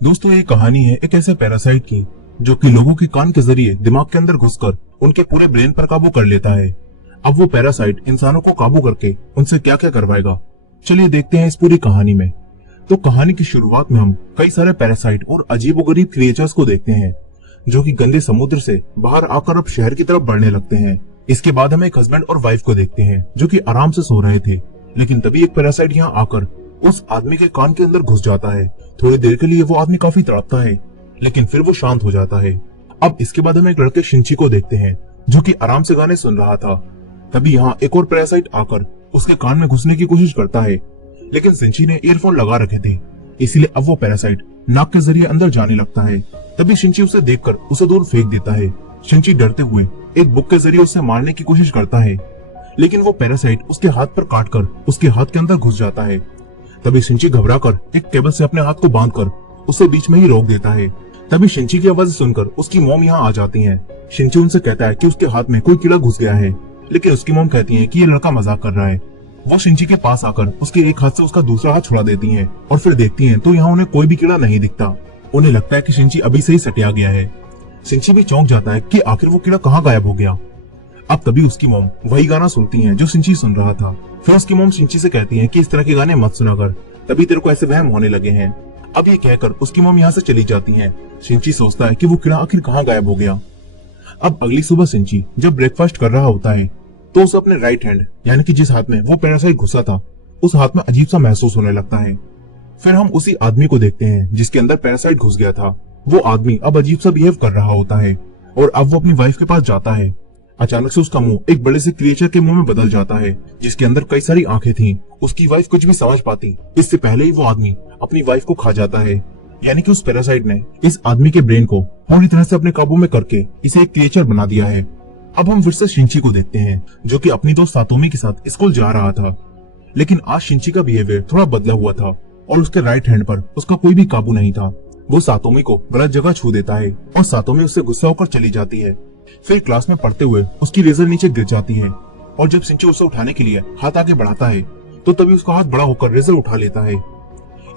दोस्तों, ये कहानी है एक ऐसे पैरासाइट की जो कि लोगों के कान के जरिए दिमाग के अंदर घुसकर उनके पूरे ब्रेन पर काबू कर लेता है। अब वो पैरासाइट इंसानों को काबू करके उनसे क्या क्या करवाएगा, चलिए देखते हैं इस पूरी कहानी में। तो कहानी की शुरुआत में हम कई सारे पैरासाइट और अजीबोगरीब क्रिएचर्स को देखते हैं जो कि गंदे समुद्र से बाहर आकर अब शहर की तरफ बढ़ने लगते हैं। इसके बाद हम एक हस्बैंड और वाइफ को देखते हैं जो कि आराम से सो रहे थे, लेकिन तभी एक पैरासाइट यहाँ आकर उस आदमी के कान के अंदर घुस जाता है। थोड़ी देर के लिए वो आदमी काफी तड़पता है, लेकिन फिर वो शांत हो जाता है। अब इसके बाद हम एक लड़के शिंची को देखते हैं जो कि आराम से गाने सुन रहा था। तभी यहाँ एक और पैरासाइट आकर उसके कान में घुसने की कोशिश करता है, लेकिन शिंची ने ईयरफोन लगा रखे थे, इसीलिए अब वो पैरासाइट नाक के जरिए अंदर जाने लगता है। तभी शिंची उसे देखकर उसे दूर फेंक देता है। शिंची डरते हुए एक बुक के जरिए उसे मारने की कोशिश करता है, लेकिन वो पैरासाइट उसके हाथ पर काटकर उसके हाथ के अंदर घुस जाता है। तभी शिंची घबराकर एक टेबल से अपने हाथ को बांधकर उसे बीच में ही रोक देता है। तभी शिंची की आवाज सुनकर उसकी मॉम यहाँ आ जाती हैं। शिंची उनसे कहता है कि उसके हाथ में कोई कीड़ा घुस गया है, लेकिन उसकी मॉम कहती है कि ये लड़का मजाक कर रहा है। वो शिंची के पास आकर उसके एक हाथ से उसका दूसरा हाथ छुड़ा देती हैं और फिर देखती हैं तो यहाँ उन्हें कोई भी कीड़ा नहीं दिखता। उन्हें लगता है कि शिंची अभी से ही सटिया गया है। शिंची भी चौंक जाता है कि आखिर वो कीड़ा कहाँ गायब हो गया। अब तभी उसकी मॉम वही गाना सुनती हैं जो शिंची सुन रहा था। फिर उसकी मॉम शिंची से कहती है कि इस तरह के गाने मत सुना कर, तभी तेरे को ऐसे वहम होने लगे हैं। अब ये कहकर उसकी मॉम यहाँ से चली जाती हैं। शिंची सोचता है कि वो कीड़ा आखिर कहाँ गायब हो गया। अब अगली सुबह शिंची जब ब्रेकफास्ट कर रहा होता है तो उसे अपने राइट हैंड यानी कि जिस हाथ में वो पैरासाइट घुसा था उस हाथ में अजीब सा महसूस होने लगता है। फिर हम उसी आदमी को देखते हैं जिसके अंदर पैरासाइट घुस गया था। वो आदमी अब अजीब सा बिहेव कर रहा होता है और अब वो अपनी वाइफ के पास जाता है। अचानक से उसका मुंह एक बड़े से क्रिएचर के मुंह में बदल जाता है जिसके अंदर कई सारी आंखें थीं। उसकी वाइफ कुछ भी समझ पाती इससे पहले ही वो आदमी अपनी वाइफ को खा जाता है। यानी कि उस पैरासाइट ने इस आदमी के ब्रेन को पूरी तरह से अपने काबू में करके इसे एक क्रिएचर बना दिया है। अब हम फिर से शिंची को देखते हैं जो कि अपनी दोस्त सातोमी के साथ स्कूल जा रहा था, लेकिन आज शिंची का बिहेवियर थोड़ा बदला हुआ था और उसके राइट हैंड पर उसका कोई भी काबू नहीं था। वो सातोमी को गलत जगह छू देता है और सातोमी उससे गुस्सा होकर चली जाती है। फिर क्लास में पढ़ते हुए उसकी रेजर नीचे गिर जाती है और जब शिंची उसे उठाने के लिए हाथ आगे बढ़ाता है तो तभी उसका हाथ बड़ा होकर रेजर उठा लेता है।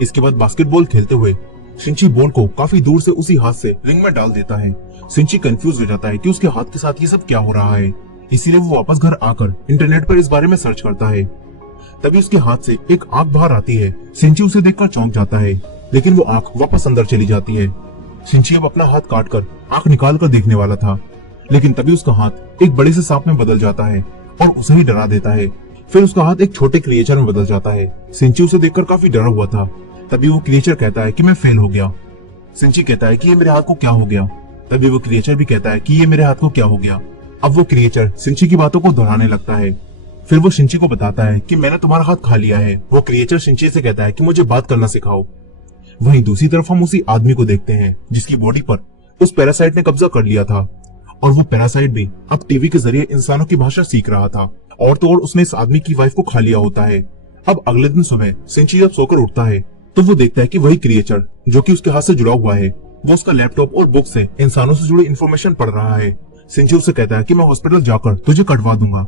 इसके बाद बास्केटबॉल खेलते हुए शिंची बॉल को काफी दूर से उसी हाथ से रिंग में डाल देता है। शिंची कंफ्यूज हो जाता है कि उसके हाथ के साथ ये सब क्या हो रहा है, इसीलिए वो वापस घर आकर इंटरनेट पर इस बारे में सर्च करता है। तभी उसके हाथ से एक आंख बाहर आती है। शिंची उसे देखकर चौंक जाता है, लेकिन वो आंख वापस अंदर चली जाती है। शिंची अब अपना हाथ काटकर आंख निकाल कर देखने वाला था, लेकिन तभी उसका हाथ एक बड़े से सांप में बदल जाता है और उसे ही डरा देता है। फिर उसका हाथ एक छोटे क्रिएचर में बदल जाता है। शिंची उसे देखकर काफी डरा हुआ था। तभी वो क्रिएचर कहता है कि मैं फेल हो गया। शिंची कहता है कि ये मेरे हाथ को क्या हो गया। तभी वो क्रिएचर भी कहता है कि ये मेरे हाथ को क्या हो गया। अब वो क्रिएचर शिंची की बातों को दोहराने लगता है। फिर वो शिंची को बताता है कि मैंने तुम्हारा हाथ खा लिया है। वो क्रिएचर शिंची से कहता है कि मुझे बात करना सिखाओ। वहीं दूसरी तरफ हम उसी आदमी को देखते हैं जिसकी बॉडी पर उस पैरासाइट ने कब्जा कर लिया था और वो पैरासाइट भी अब टीवी के जरिए इंसानों की भाषा सीख रहा था। और तो और उसने इस आदमी की वाइफ को खा लिया होता है। अब अगले दिन सुबह शिंची जब सोकर उठता है तो वो देखता है कि वही क्रिएचर जो कि उसके हाथ से जुड़ा हुआ है वो उसका लैपटॉप और बुक से इंसानों से जुड़ी इन्फॉर्मेशन पढ़ रहा है। शिंची उसे कहता है कि मैं हॉस्पिटल जाकर तुझे कटवा दूंगा,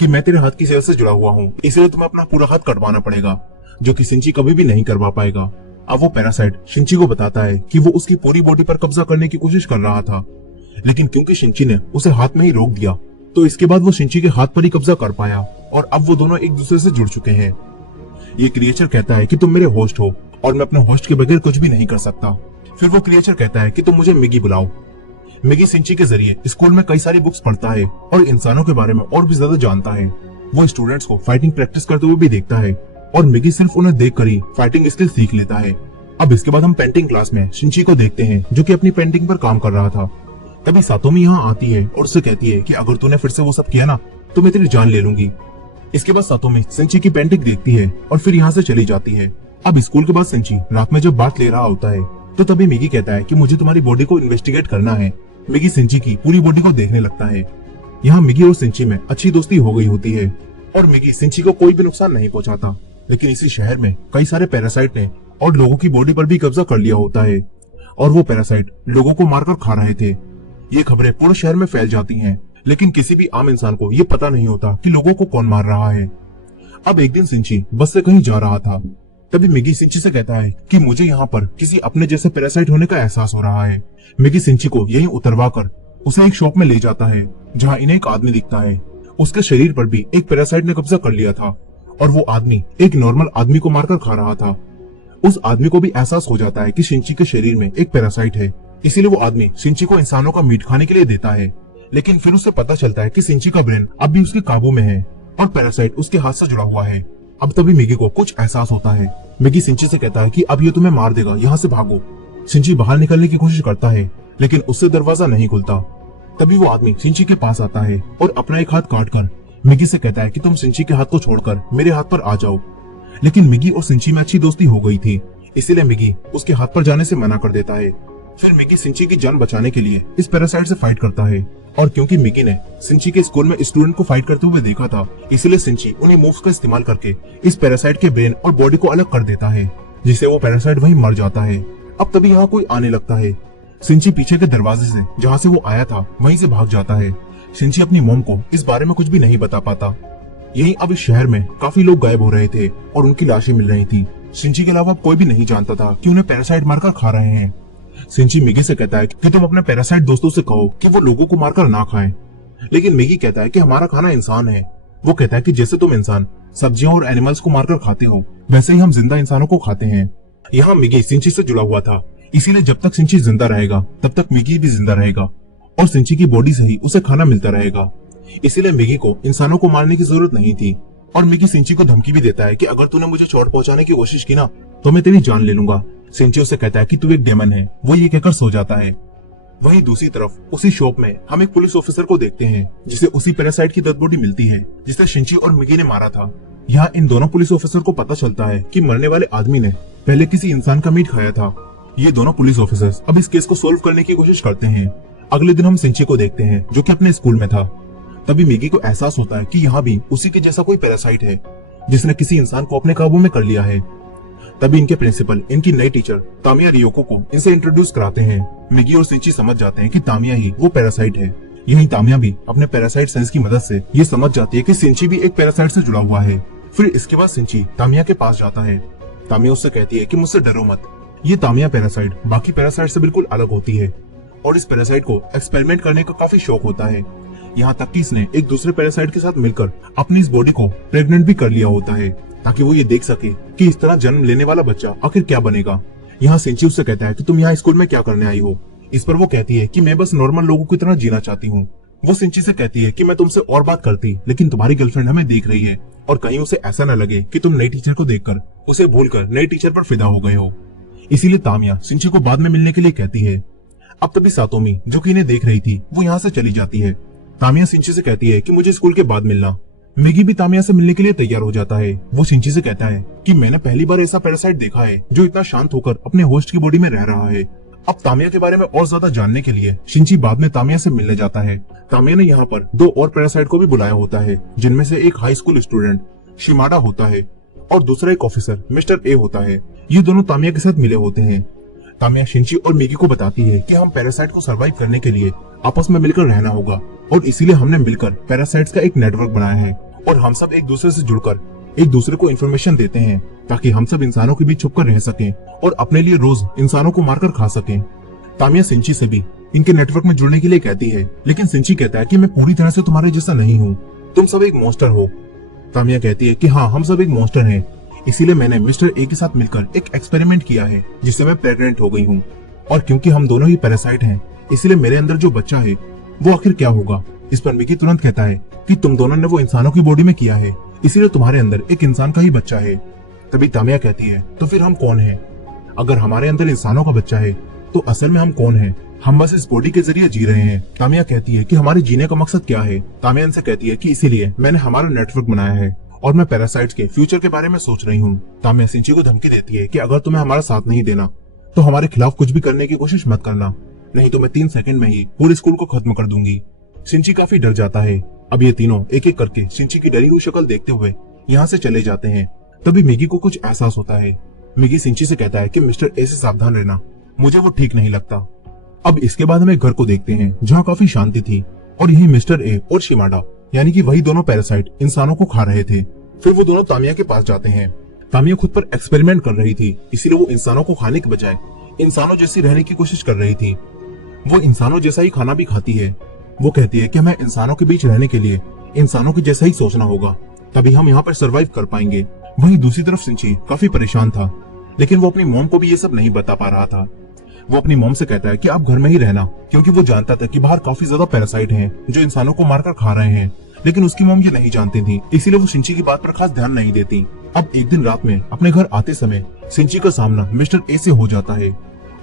कि मैं तेरे हाथ की सेल से जुड़ा हुआ हूँ, इसलिए तुम्हें अपना पूरा हाथ कटवाना पड़ेगा, जो कि शिंची कभी भी नहीं करवा पाएगा। अब वो पैरासाइट शिंची को बताता है कि वो उसकी पूरी बॉडी पर कब्जा करने की कोशिश कर रहा था, लेकिन क्योंकि शिंची ने उसे हाथ में ही रोक दिया तो इसके बाद वो शिंची के हाथ पर ही कब्जा कर पाया और अब वो दोनों एक दूसरे से जुड़ चुके हैं। ये क्रिएचर कहता है कि तुम मेरे होस्ट हो और मैं अपने होस्ट के बगैर कुछ भी नहीं कर सकता। फिर वो क्रिएचर कहता है कि तुम मुझे मिगी बुलाओ। मिगी शिंची के जरिए स्कूल में कई सारी बुक्स पढ़ता है और इंसानों के बारे में और भी ज्यादा जानता है। वो स्टूडेंट्स को फाइटिंग प्रैक्टिस करते हुए भी देखता है और मिगी सिर्फ उन्हें देखकर ही फाइटिंग स्किल सीख लेता है। अब इसके बाद हम पेंटिंग क्लास में शिंची को देखते हैं जो कि अपनी पेंटिंग पर काम कर रहा था। तभी सातोमी यहाँ आती है और उससे कहती है कि अगर तूने फिर से वो सब किया ना तो मैं तेरी जान ले लूंगी। इसके बाद सातोमी शिंची की पेंटिंग देखती है और फिर यहाँ से चली जाती है। अब स्कूल के बाद शिंची रात में जब बात ले रहा होता है तो तभी मिगी कहता है कि मुझे तुम्हारी बॉडी को इन्वेस्टिगेट करना है। मिगी शिंची की पूरी बॉडी को देखने लगता है। यहाँ मिगी और शिंची में अच्छी दोस्ती हो गई होती है और मिगी शिंची को कोई भी नुकसान नहीं पहुंचाता, लेकिन इसी शहर में कई सारे पैरासाइट ने और लोगों की बॉडी पर भी कब्जा कर लिया होता है और वो पैरासाइट लोगों को मारकर खा रहे थे। ये खबरें पूरे शहर में फैल जाती हैं, लेकिन किसी भी आम इंसान को ये पता नहीं होता कि लोगों को कौन मार रहा है। अब एक दिन शिंची बस से कहीं जा रहा था, तभी मिगी सिंची से कहता है कि मुझे यहाँ पर किसी अपने जैसे पैरासाइट होने का एहसास हो रहा है। मिगी सिंची को यहीं उतरवा कर उसे एक शॉप में ले जाता है जहाँ इन्हें एक आदमी दिखता है। उसके शरीर पर भी एक पैरासाइट ने कब्जा कर लिया था और वो आदमी एक नॉर्मल आदमी को मारकर खा रहा था। उस आदमी को भी एहसास हो जाता है कि शिंची के शरीर में एक पैरासाइट है, इसीलिए वो आदमी शिंची को इंसानों का मीट खाने के लिए देता है। लेकिन फिर उसे पता चलता है कि शिंची का ब्रेन अब भी उसके काबू में है और पैरासाइट उसके हाथ से जुड़ा हुआ है। अब तभी मिगी को कुछ एहसास होता है। मिगी शिंची से कहता है कि अब ये तुम्हें मार देगा, यहाँ से भागो। शिंची बाहर निकलने की कोशिश करता है लेकिन उससे दरवाजा नहीं खुलता। तभी वो आदमी शिंची के पास आता है और अपना एक हाथ काटकर मिगी से कहता है कि तुम शिंची के हाथ को छोड़कर मेरे हाथ पर आ जाओ। लेकिन मिगी और शिंची में अच्छी दोस्ती हो गई थी, इसीलिए मिगी उसके हाथ पर जाने से मना कर देता है। फिर मिगी शिंची की जान बचाने के लिए इस पैरासाइट से फाइट करता है और क्योंकि मिगी ने शिंची के स्कूल में स्टूडेंट को फाइट करते हुए देखा था, इसलिए शिंची उन्हीं मूव्स का इस्तेमाल करके इस पैरासाइट के ब्रेन और बॉडी को अलग कर देता है, जिससे वो पैरासाइट वहीं मर जाता है। अब तभी यहाँ कोई आने लगता है। शिंची पीछे के दरवाजे से जहाँ से वो आया था वहीं से भाग जाता है। शिंची अपनी मॉम को इस बारे में कुछ भी नहीं बता पाता। यहीं अब इस शहर में काफी लोग गायब हो रहे थे और उनकी लाशें मिल रही थी। शिंची के अलावा कोई भी नहीं जानता था कि उन्हें पैरासाइट मारकर खा रहे हैं। शिंची मिगी से कहता है कि तुम अपने पैरासाइट दोस्तों से कहो कि वो लोगों को मारकर ना खाएं। लेकिन मिगी कहता है कि हमारा खाना इंसान है। वो कहता है कि जैसे तुम इंसान सब्जियों और एनिमल्स को मारकर खाते हो, वैसे ही हम जिंदा इंसानों को खाते हैं। यहाँ मिगी शिंची से जुड़ा हुआ था, इसीलिए जब तक शिंची जिंदा रहेगा तब तक मिगी भी जिंदा रहेगा और शिंची की बॉडी से ही उसे खाना मिलता रहेगा। इसीलिए मिगी को इंसानों को मारने की जरूरत नहीं थी। और मिगी शिंची को धमकी भी देता है कि अगर तूने मुझे चोट पहुंचाने की कोशिश की ना तो मैं तेरी जान ले लूंगा। शिंची उसे कहता है कि तू एक डेमन है। वो ये कहकर सो जाता है। वहीं दूसरी तरफ उसी शॉप में हम एक पुलिस ऑफिसर को देखते हैं जिसे उसी पैरासाइट की डेड बॉडी मिलती है जिसे शिंची और मिगी ने मारा था। यहाँ इन दोनों पुलिस ऑफिसर को पता चलता है कि मरने वाले आदमी ने पहले किसी इंसान का मीट खाया था। ये दोनों पुलिस ऑफिसर्स अब इस केस को सोल्व करने की कोशिश करते हैं। अगले दिन हम शिंची को देखते हैं जो कि अपने स्कूल में था। तभी मिगी को एहसास होता है कि यहाँ भी उसी के जैसा कोई पैरासाइट है जिसने किसी इंसान को अपने काबू में कर लिया है। तभी इनके प्रिंसिपल इनकी नई टीचर तामिया रियोको को इनसे इंट्रोड्यूस कराते हैं। मिगी और शिंची समझ जाते हैं कि तामिया ही वो पैरासाइट है। यही तामिया भी अपने पैरासाइट सेंस की मदद से ये समझ जाती है कि शिंची भी एक पैरासाइट से जुड़ा हुआ है। फिर इसके बाद शिंची तामिया के पास जाता है। तामिया उससे कहती है कि मुझसे डरो मत। ये तामिया पैरासाइट बाकी पैरासाइट से बिल्कुल अलग होती है और इस पैरासाइट को एक्सपेरिमेंट करने का काफी शौक होता है। यहाँ तक कि इसने एक दूसरे पैरासाइट के साथ मिलकर अपनी इस बॉडी को प्रेग्नेंट भी कर लिया होता है ताकि वो ये देख सके कि इस तरह जन्म लेने वाला बच्चा आखिर क्या बनेगा। यहाँ शिंची उससे कहता है कि तुम यहाँ स्कूल में क्या करने आई हो। इस पर वो कहती है कि मैं बस नॉर्मल लोगों की तरह जीना चाहती हूँ। वो शिंची से कहती है कि मैं तुमसे और बात करती लेकिन तुम्हारी गर्लफ्रेंड हमें देख रही है और कहीं उसे ऐसा न लगे कि तुम नई टीचर को देखकर उसे भूलकर नई टीचर पर फिदा हो गए हो। इसीलिए तामिया शिंची को बाद में मिलने के लिए कहती है। अब तभी सातोमी जो कि इन्हें देख रही थी वो यहाँ से चली जाती है। तामिया शिंची से कहती है कि मुझे स्कूल के बाद मिलना। मिगी भी तामिया से मिलने के लिए तैयार हो जाता है। वो शिंची से कहता है कि मैंने पहली बार ऐसा पैरासाइट देखा है जो इतना शांत होकर अपने होस्ट की बॉडी में रह रहा है। अब तामिया के बारे में और ज्यादा जानने के लिए शिंची बाद में तामिया से मिलने जाता है। तामिया ने यहाँ पर दो और पैरासाइट को भी बुलाया होता है जिनमें से एक हाई स्कूल स्टूडेंट शिमाडा होता है और दूसरा एक ऑफिसर मिस्टर ए होता है। ये दोनों तामिया के साथ मिले होते हैं। तामिया शिंची और मिगी को बताती है कि हम पैरासाइट को सरवाइव करने के लिए आपस में मिलकर रहना होगा और इसीलिए हमने मिलकर पैरासाइट्स का एक नेटवर्क बनाया है और हम सब एक दूसरे से जुड़कर एक दूसरे को इन्फॉर्मेशन देते हैं ताकि हम सब इंसानों के बीच छुपकर रह सकें और अपने लिए रोज इंसानों को मारकर खा सकें। तामिया शिंची से भी इनके नेटवर्क में जुड़ने के लिए कहती है लेकिन शिंची कहता है कि मैं पूरी तरह से तुम्हारे जैसा नहीं हूँ, तुम सब एक मॉन्स्टर हो। तामिया कहती है कि हाँ हम सब एक मॉन्स्टर हैं, इसीलिए मैंने मिस्टर ए के साथ मिलकर एक एक्सपेरिमेंट किया है जिससे मैं प्रेग्नेंट हो गई हूँ और क्योंकि हम दोनों ही पैरासाइट हैं इसलिए मेरे अंदर जो बच्चा है वो आखिर क्या होगा। इस पर मिगी तुरंत कहता है कि तुम दोनों ने वो इंसानों की बॉडी में किया है इसीलिए तुम्हारे अंदर एक इंसान का ही बच्चा है। तभी तामिया कहती है तो फिर हम कौन हैं? अगर हमारे अंदर इंसानों का बच्चा है तो असल में हम कौन हैं? हम बस इस बॉडी के जरिए जी रहे हैं। तामिया कहती है कि हमारे जीने का मकसद क्या है? तामिया इनसे कहती है कि इसीलिए मैंने हमारा नेटवर्क बनाया है और मैं पैरासाइट्स के फ्यूचर के बारे में सोच रही हूँ। तामिया शिंची को धमकी देती है कि अगर तुम्हें हमारा साथ नहीं देना तो हमारे खिलाफ कुछ भी करने की कोशिश मत करना, नहीं तो मैं 3 सेकंड में ही पूरे स्कूल को खत्म कर दूंगी। शिंची काफी डर जाता है। अब ये तीनों एक एक करके शिंची की डरी हुई शक्ल देखते हुए यहाँ से चले जाते हैं। तभी मिगी को कुछ एहसास होता है। मिगी शिंची से कहता है कि मिस्टर ए से सावधान रहना, मुझे वो ठीक नहीं लगता। अब इसके बाद हम एक घर को देखते हैं जहाँ काफी शांति थी और यही मिस्टर ए और शिमाडा यानी कि वही दोनों पैरासाइट इंसानों को खा रहे थे। फिर वो दोनों तामिया के पास जाते हैं। तामिया खुद पर एक्सपेरिमेंट कर रही थी, इसीलिए वो इंसानों को खाने के बजाय इंसानों जैसी रहने की कोशिश कर रही थी। वो इंसानों जैसा ही खाना भी खाती है। वो कहती है कि हमें इंसानों के बीच रहने के लिए इंसानों के जैसा ही सोचना होगा, तभी हम यहाँ पर सरवाइव कर पाएंगे। वहीं दूसरी तरफ सिंची काफी परेशान था, लेकिन वो अपनी मॉम को भी ये सब नहीं बता पा रहा था। वो अपनी मॉम से कहता है कि आप घर में ही रहना, क्योंकि वो जानता था कि बाहर काफी ज्यादा पैरासाइट हैं जो इंसानों को मारकर खा रहे हैं। लेकिन उसकी मॉम ये नहीं जानती थी, इसीलिए वो सिंची की बात पर खास ध्यान नहीं देती। अब एक दिन रात में अपने घर आते समय सिंची का सामना मिस्टर ए से हो जाता है,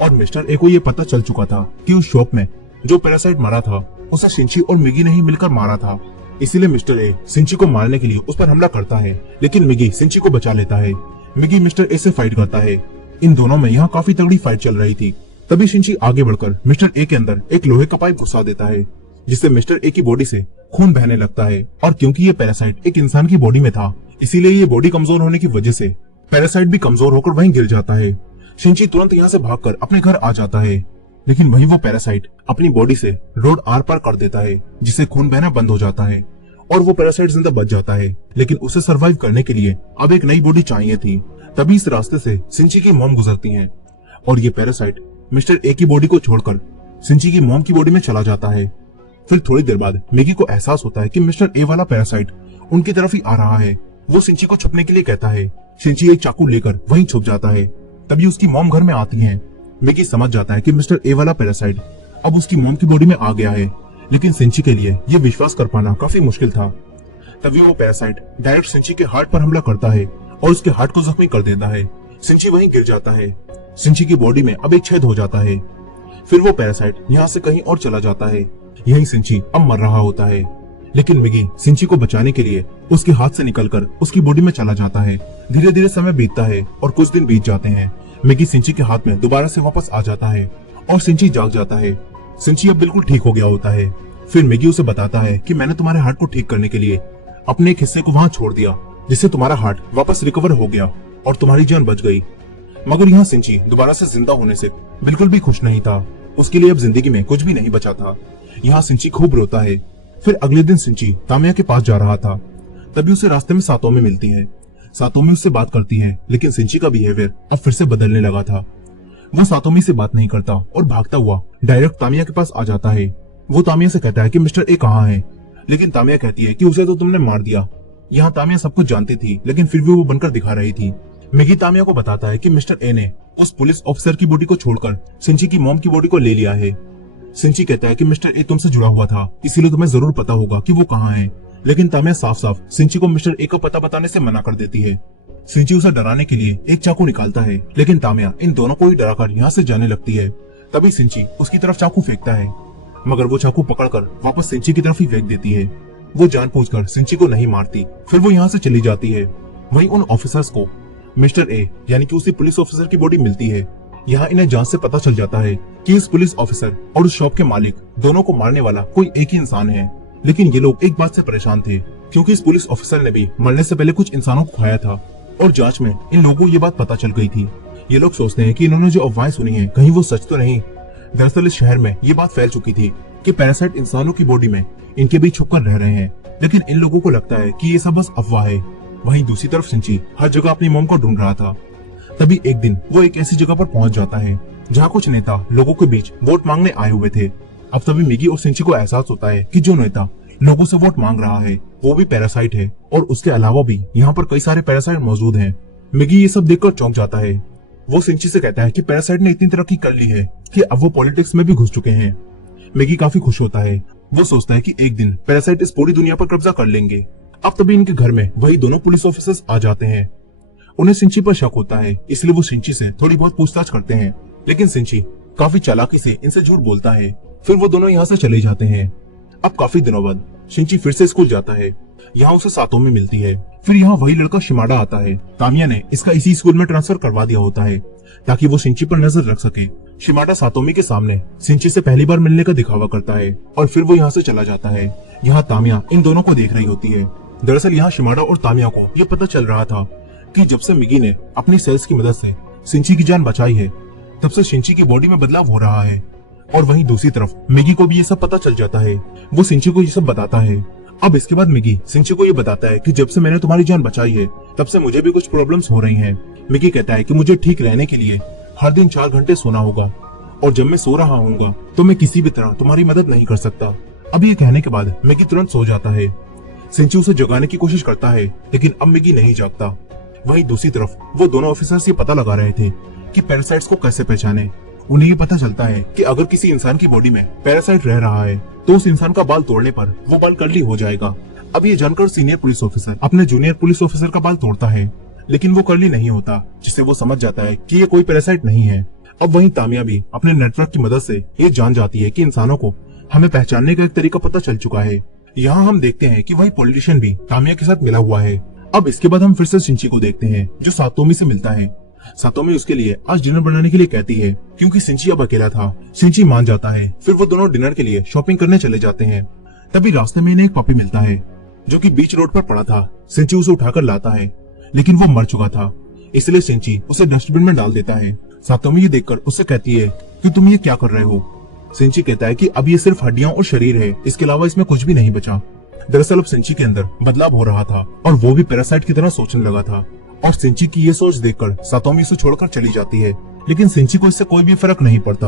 और मिस्टर ए को ये पता चल चुका था कि उस शॉप में जो पैरासाइट मारा था उसे सिंची और मिगी ने ही मिलकर मारा था। इसीलिए मिस्टर ए सिंची को मारने के लिए उस पर हमला करता है, लेकिन मिगी सिंची को बचा लेता है। मिगी मिस्टर ए से फाइट करता है। इन दोनों में यहाँ काफी तगड़ी फाइट चल रही थी। तभी सिंची आगे बढ़कर मिस्टर ए के अंदर एक लोहे का पाइप घुसा देता है, जिससे मिस्टर ए की बॉडी से खून बहने लगता है। और क्योंकि ये पैरासाइट एक इंसान की बॉडी में था, इसीलिए ये बॉडी कमजोर होने की वजह से पैरासाइट भी कमजोर होकर वहीं गिर जाता है। सिंची तुरंत यहाँ से भागकर अपने घर आ जाता है, लेकिन वहीं वो पैरासाइट अपनी बॉडी से रोड आर पार कर देता है, जिससे खून बहना बंद हो जाता है और वो पैरासाइट जिंदा बच जाता है। लेकिन उसे सरवाइव करने के लिए अब एक नई बॉडी चाहिए थी। तभी इस रास्ते से सिंची की मॉम गुजरती हैं और ये पैरासाइट मिस्टर ए की बॉडी को छोड़कर सिंची की मॉम की बॉडी में चला जाता है। फिर थोड़ी देर बाद मिगी को एहसास होता है कि मिस्टर ए वाला पैरासाइट उनकी तरफ ही आ रहा है। वो सिंची को छुपने के लिए कहता है। सिंची एक चाकू लेकर वहीं छुप जाता है। तभी उसकी मॉम घर में आती हैं। मिगी समझ जाता है कि मिस्टर ए वाला पैरासाइट अब उसकी मॉम की बॉडी में आ गया है, लेकिन सिंची के लिए ये विश्वास कर पाना काफी मुश्किल था। तभी वो पैरासाइट डायरेक्ट सिंची के हार्ट पर हमला करता है और उसके हार्ट को जख्मी कर देता है। सिंची वहीं गिर जाता है। सिंची की बॉडी में अब एक छेद हो जाता है। फिर वो पैरासाइट यहाँ से कहीं और चला जाता है। यही सिंची अब मर रहा होता है, लेकिन मिगी सिंची को बचाने के लिए उसके हाथ से निकलकर उसकी बॉडी में चला जाता है। धीरे धीरे समय बीतता है और कुछ दिन बीत जाते हैं। मिगी सिंची के हाथ में दोबारा से वापस आ जाता है और सिंची जाग जाता है। सिंची अब बिल्कुल ठीक हो गया होता है। फिर मिगी उसे बताता है कि मैंने तुम्हारे हार्ट को ठीक करने के लिए अपने एक हिस्से को वहां छोड़ दिया, जिससे तुम्हारा हार्ट वापस रिकवर हो गया और तुम्हारी जान बच गई। मगर यहाँ सिंची दोबारा से जिंदा होने से बिल्कुल भी खुश नहीं था। उसके लिए अब जिंदगी में कुछ भी नहीं बचा था। यहाँ सिंची खूब रोता है। फिर अगले दिन सिंची तामिया के पास जा रहा था। तभी उसे रास्ते में सातोमी मिलती है। सातोमी उससे बात करती है, लेकिन सिंची का बिहेवियर अब फिर से बदलने लगा था। वो सातोमी से बात नहीं करता और भागता हुआ डायरेक्ट तामिया के पास आ जाता है। वो तामिया से कहता है कि मिस्टर ए कहाँ है, लेकिन तामिया कहती है कि उसे तो तुमने मार दिया। यहाँ तामिया सब कुछ जानती थी, लेकिन फिर भी वो बनकर दिखा रही थी। मिगी तामिया को बताता है कि मिस्टर ए ने उस पुलिस ऑफिसर की बॉडी को छोड़कर सिंची की मॉम की बॉडी को ले लिया है। सिंची कहता है कि मिस्टर ए तुमसे जुड़ा हुआ था, इसीलिए तुम्हें जरूर पता होगा कि वो कहाँ है। लेकिन तामिया साफ साफ सिंची को मिस्टर ए का पता बताने से मना कर देती है। सिंची उसे डराने के लिए एक चाकू निकालता है, लेकिन तामिया इन दोनों को ही डराकर यहाँ से जाने लगती है। तभी सिंची उसकी तरफ चाकू फेंकता है, मगर वो चाकू पकड़कर वापस सिंची की तरफ ही फेंक देती है। वो जानबूझकर सिंची को नहीं मारती। फिर वो यहाँ से चली जाती है। वहीं उन ऑफिसर्स को मिस्टर ए यानी कि उसी पुलिस ऑफिसर की बॉडी मिलती है। यहाँ इन्हें जांच से पता चल जाता है कि इस पुलिस ऑफिसर और उस शॉप के मालिक दोनों को मारने वाला कोई एक ही इंसान है। लेकिन ये लोग एक बात से परेशान थे, क्योंकि इस पुलिस ऑफिसर ने भी मरने से पहले कुछ इंसानों को खाया था और जांच में इन लोगों को ये बात पता चल गई थी। ये लोग सोचते हैं कि इन्होंने जो अफवाहें सुनी है कहीं वो सच तो नहीं। दरअसल इस शहर में ये बात फैल चुकी थी कि पैरासाइट इंसानों की बॉडी में इनके बीच छुपकर रह रहे हैं, लेकिन इन लोगों को लगता है कि ये सब बस अफवाह है। वहीं दूसरी तरफ सिंची हर जगह अपनी मॉम को ढूंढ रहा था। तभी एक दिन वो एक ऐसी जगह पर पहुंच जाता है जहाँ कुछ नेता लोगों के बीच वोट मांगने आए हुए थे। अब तभी मिगी और सिंची को एहसास होता है कि जो नेता लोगों से वोट मांग रहा है वो भी पैरासाइट है, और उसके अलावा भी यहाँ पर कई सारे पैरासाइट मौजूद हैं। मिगी ये सब देखकर चौंक जाता है। वो सिंची से कहता है कि पैरासाइट ने इतनी तरक्की कर ली है कि अब वो पॉलिटिक्स में भी घुस चुके हैं। मिगी काफी खुश होता है। वो सोचता है कि एक दिन पैरासाइट इस पूरी दुनिया पर कब्जा कर लेंगे। अब तभी इनके घर में वही दोनों पुलिस ऑफिसर्स आ जाते हैं। उन्हें सिंची पर शक होता है, इसलिए वो सिंची से थोड़ी बहुत पूछताछ करते हैं, लेकिन सिंची काफी चालाकी से इनसे झूठ बोलता है। फिर वो दोनों यहाँ से चले जाते हैं। अब काफी दिनों बाद सिंची फिर से स्कूल जाता है। यहाँ उसे सातोमी मिलती है। फिर यहाँ वही लड़का शिमाडा आता है। तामिया ने इसका इसी स्कूल में ट्रांसफर करवा दिया होता है ताकि वो सिंची पर नजर रख सके। शिमाडा सातोमी के सामने सिंची से पहली बार मिलने का दिखावा करता है और फिर वो यहाँ से चला जाता है। यहाँ तामिया इन दोनों को देख रही होती है। दरअसल यहाँ शिमाडा और तामिया को ये पता चल रहा था कि जब से मिगी ने अपनी सेल्स की मदद से सिंची की जान बचाई है, तब से सिंची की बॉडी में बदलाव हो रहा है। और वहीं दूसरी तरफ मिगी को भी ये सब पता चल जाता है। वो सिंची को ये सब बताता है। अब इसके बाद मिगी सिंची को ये बताता है कि जब से मैंने तुम्हारी जान बचाई है तब से मुझे भी कुछ प्रॉब्लम्स हो रही हैं। मिगी कहता है कि मुझे ठीक रहने के लिए हर दिन 4 घंटे सोना होगा और जब मैं सो रहा हूँगा तो मैं किसी भी तरह तुम्हारी मदद नहीं कर सकता। अब ये कहने के बाद मिगी तुरंत सो जाता है। सिंची उसे जगाने की कोशिश करता है लेकिन अब मिगी नहीं जागता। वहीं दूसरी तरफ वो दोनों ऑफिसर्स ये पता लगा रहे थे कि पैरासाइट्स को कैसे पहचाने। उन्हें ये पता चलता है कि अगर किसी इंसान की बॉडी में पैरासाइट रह रहा है तो उस इंसान का बाल तोड़ने पर वो बाल कर्ली हो जाएगा। अब ये जानकर सीनियर पुलिस ऑफिसर अपने जूनियर पुलिस ऑफिसर का बाल तोड़ता है लेकिन वो कर्ली नहीं होता, जिससे वो समझ जाता है कि ये कोई पैरासाइट नहीं है। अब वहीं तामिया भी अपने नेटवर्क की मदद से ये जान जाती है कि इंसानों को हमें पहचानने का एक तरीका पता चल चुका है। यहाँ हम देखते हैं कि वही पॉलिटिशियन भी तामिया के साथ मिला हुआ है। अब इसके बाद हम फिर से सिंची को देखते हैं जो सातोमी से मिलता है। सातोमी उसके लिए आज डिनर बनाने के लिए कहती है क्योंकि सिंची अब अकेला था। सिंची मान जाता है। फिर वो दोनों डिनर के लिए शॉपिंग करने चले जाते हैं। तभी रास्ते में इन्हें एक पपी मिलता है जो कि बीच रोड पर पड़ा था। सिंची उसे उठाकर लाता है लेकिन वो मर चुका था, इसलिए सिंची उसे डस्टबिन में डाल देता है। सातोमी ये देखकर उससे कहती है कि तुम ये क्या कर रहे हो। सिंची कहता है कि अब ये सिर्फ हड्डियां और शरीर है, इसके अलावा इसमें कुछ भी नहीं बचा। दरअसल अब सिंची के अंदर बदलाव हो रहा था और वो भी पैरासाइट की तरह सोचने लगा था। और सिंची की ये सोच देखकर सातोमी उसे छोड़कर चली जाती है लेकिन सिंची को इससे कोई भी फर्क नहीं पड़ता।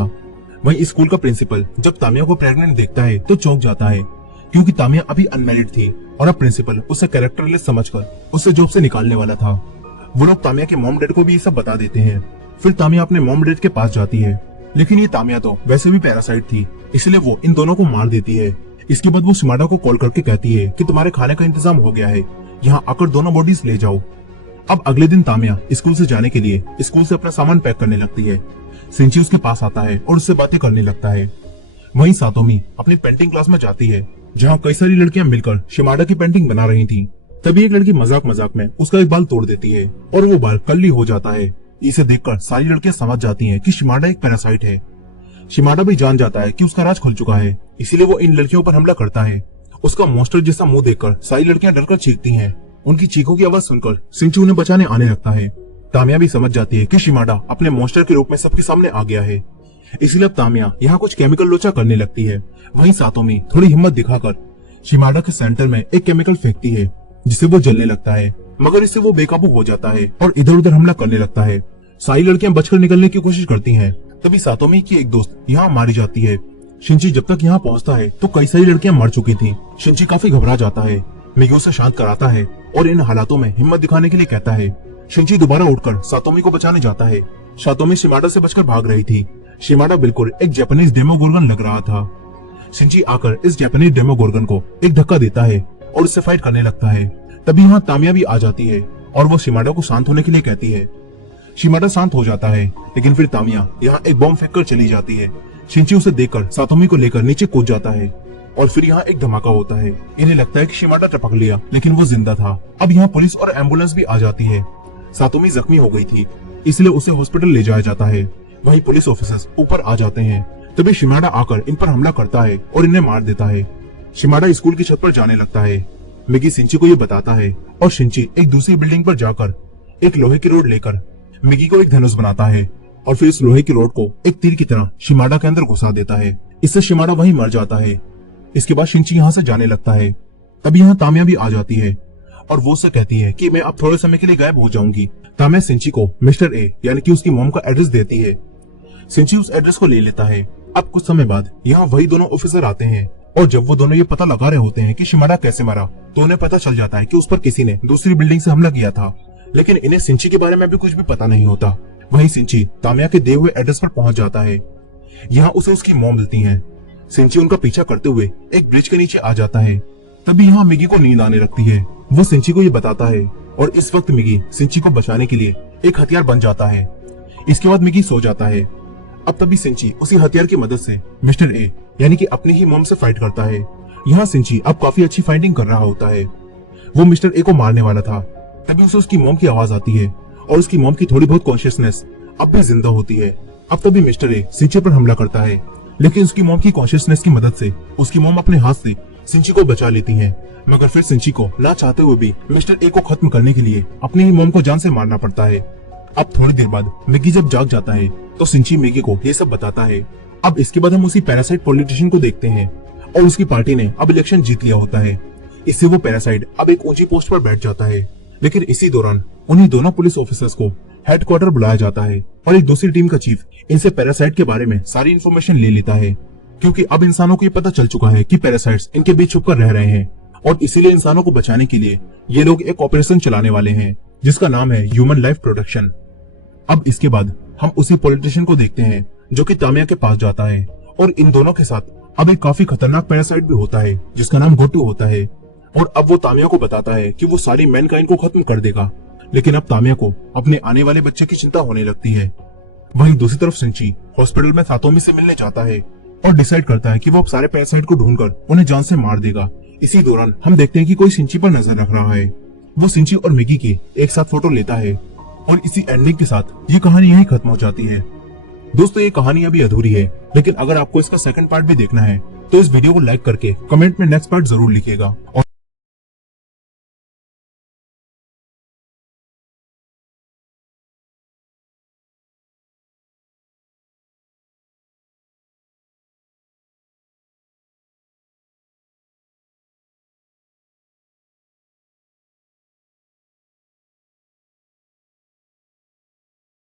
वहीं स्कूल का प्रिंसिपल जब तामिया को प्रेग्नेंट देखता है तो चौंक जाता है क्योंकि तामिया अभी अनमैरिड थी और अब प्रिंसिपल उसे कैरेक्टरलेस समझकर उसे जॉब से निकालने वाला था। वो लोग तामिया के मॉम डैड को भी ये सब बता देते हैं। फिर तामिया अपने मॉम डैड के पास जाती है लेकिन ये तामिया तो वैसे भी पैरासाइट थी, इसलिए वो इन दोनों को मार देती है। इसके बाद वो शिमाडा को कॉल करके कहती है कि तुम्हारे खाने का इंतजाम हो गया है, यहाँ आकर दोनों बॉडीज ले जाओ। अब अगले दिन तामिया स्कूल से जाने के लिए स्कूल से अपना सामान पैक करने लगती है। सिंची उसके पास आता है और उससे बातें करने लगता है। वहीं सातोमी अपनी पेंटिंग क्लास में जाती है जहाँ कई सारी लड़कियां मिलकर शिमाडा की पेंटिंग बना रही थी। तभी एक लड़की मजाक मजाक में उसका एक बाल तोड़ देती है और वो बाल कर्ली हो जाता है। इसे देखकर सारी लड़कियां समझ जाती हैं कि शिमाडा एक पैरासाइट है। शिमाडा भी जान जाता है कि उसका राज खुल चुका है, इसीलिए वो इन लड़कियों पर हमला करता है। उसका मॉन्स्टर जैसा मुंह देखकर सारी लड़कियां डरकर चीखती हैं। उनकी चीखों की आवाज सुनकर सिंचू उन्हें बचाने आने लगता है। तामिया भी समझ जाती है कि शिमाडा अपने मॉन्स्टर के रूप में सबके सामने आ गया है, इसलिए अब तामिया यहाँ कुछ केमिकल लोचा करने लगती है। वहीं सातोमी थोड़ी हिम्मत दिखाकर शिमाडा के सेंटर में एक केमिकल फेंकती है जिससे वो जलने लगता है, मगर इससे वो बेकाबू हो जाता है और इधर उधर हमला करने लगता है। सारी लड़कियां बचकर निकलने की कोशिश करती हैं। तभी सातोमी की एक दोस्त यहाँ मारी जाती है। शिंची जब तक यहाँ पहुँचता है तो कई सारी लड़कियां मर चुकी थी। शिंची काफी घबरा जाता है। मिगी उसे शांत कराता है और इन हालातों में हिम्मत दिखाने के लिए कहता है। शिंची दोबारा उठकर सातोमी को बचाने जाता है। सातोमी शिमाडा से बचकर भाग रही थी। शिमाडा बिल्कुल एक जापानीज डेमोगोर्गन लग रहा था। शिंची आकर इस जापानीज डेमोगोर्गन को एक धक्का देता है और उससे फाइट करने लगता है। तभी यहाँ तामिया भी आ जाती है और वो शिमाडा को शांत होने के लिए कहती है। शिमाडा शांत हो जाता है लेकिन फिर तामिया यहाँ एक बॉम्ब फेंक कर चली जाती है। शिंची उसे देखकर सातोमी को लेकर नीचे कूद जाता है और फिर यहाँ एक धमाका होता है। इन्हें लगता है कि शिमाडा टपक लिया लेकिन वो जिंदा था। अब यहाँ पुलिस और एम्बुलेंस भी आ जाती है। सातोमी जख्मी हो गई थी इसलिए उसे हॉस्पिटल ले जाया जाता है। वहीं पुलिस ऑफिसर्स ऊपर आ जाते हैं। तभी शिमाडा आकर इन पर हमला करता है और इन्हें मार देता है। शिमाडा स्कूल की छत पर जाने लगता है। मिगी सिंची को ये बताता है और शिंची एक दूसरी बिल्डिंग पर जाकर एक लोहे की रोड लेकर मिगी को एक धनुष बनाता है और फिर इस लोहे की रोड को एक तीर की तरह शिमाडा के अंदर घुसा देता है। इससे शिमाडा वहीं मर जाता है। इसके बाद शिंची यहाँ से जाने लगता है। तभी यहाँ तामिया भी आ जाती है और वो उससे कहती है कि मैं अब थोड़े समय के लिए गायब हो जाऊंगी। तामिया सिंची को मिस्टर ए यानी कि उसकी मॉम का एड्रेस देती है। सिंची उस एड्रेस को ले लेता है। अब कुछ समय बाद यहाँ वही दोनों ऑफिसर आते हैं और जब वो दोनों ये पता लगा रहे होते हैं कि शिमाडा कैसे मरा तो उन्हें पता चल जाता है कि उस पर किसी ने दूसरी बिल्डिंग से हमला किया था, लेकिन इन्हें सिंची के बारे में भी कुछ भी पता नहीं होता। वहीं सिंची तामिया के दिए हुए एड्रेस पर पहुंच जाता है। यहाँ उसे उसकी मॉम मिलती है। सिंची उनका पीछा करते हुए एक ब्रिज के नीचे आ जाता है। तभी यहाँ मिगी को नींद आने लगती है। वो सिंची को ये बताता है और इस वक्त मिगी सिंची को बचाने के लिए एक हथियार बन जाता है। इसके बाद मिगी सो जाता है। अब तभी सिंची उसी हथियार की मदद से मिस्टर ए यानी कि अपनी ही मॉम से फाइट करता है। यहाँ सिंची अब काफी अच्छी फाइटिंग कर रहा होता है। वो मिस्टर ए को मारने वाला था। तभी उसे उसकी मॉम की आवाज आती है और उसकी मॉम की थोड़ी बहुत कॉन्शियसनेस अब भी जिंदा होती है। अब तभी मिस्टर ए सिंची पर हमला करता है, लेकिन उसकी मॉम की कॉन्शियसनेस की मदद से उसकी मॉम अपने हाथ से सिंची को बचा लेती है। मगर फिर सिंची को ना चाहते हुए भी मिस्टर ए को खत्म करने के लिए अपनी ही मॉम को जान से मारना पड़ता है। अब थोड़ी देर बाद मिगी जब जाग जाता है तो सिंची मिगी को ये सब बताता है। अब इसके बाद हम उसी पैरासाइट पॉलिटिशियन को देखते हैं और उसकी पार्टी ने अब इलेक्शन जीत लिया होता है। इससे वो पैरासाइट अब एक ऊंची पोस्ट पर बैठ जाता है। लेकिन इसी दौरान उन्हीं दोनों पुलिस ऑफिसर्स को हेडक्वार्टर बुलाया जाता है और एक दूसरी टीम का चीफ इनसे पैरासाइट के बारे में सारी इन्फॉर्मेशन ले लेता है, क्योंकि अब इंसानों को ये पता चल चुका है कि पैरासाइट्स इनके बीच छुपकर रह रहे हैं और इसीलिए इंसानों को बचाने के लिए ये लोग एक ऑपरेशन चलाने वाले हैं जिसका नाम है ह्यूमन लाइफ प्रोडक्शन। अब इसके बाद हम उसी पॉलिटिशियन को देखते हैं जो कि तामिया के पास जाता है और इन दोनों के साथ अब एक काफी खतरनाक पैरासाइट भी होता है जिसका नाम गोटू होता है। और अब वो तामिया को बताता है कि वो सारी मैनकाइंड को खत्म कर देगा। लेकिन अब तामिया को अपने आने वाले बच्चे की चिंता होने लगती है। वहीं दूसरी तरफ सिंची हॉस्पिटल में सातोमी से मिलने जाता है और डिसाइड करता है कि वो अब सारे पैरासाइट को ढूंढकर उन्हें जान से मार देगा। इसी दौरान हम देखते हैं कि कोई सिंची पर नजर रख रहा है। वो सिंची और मिगी की एक साथ फोटो लेता है और इसी एंडिंग के साथ ये कहानी यहीं खत्म हो जाती है। दोस्तों, ये कहानी अभी अधूरी है, लेकिन अगर आपको इसका सेकंड पार्ट भी देखना है तो इस वीडियो को लाइक करके कमेंट में नेक्स्ट पार्ट जरूर लिखिएगा। और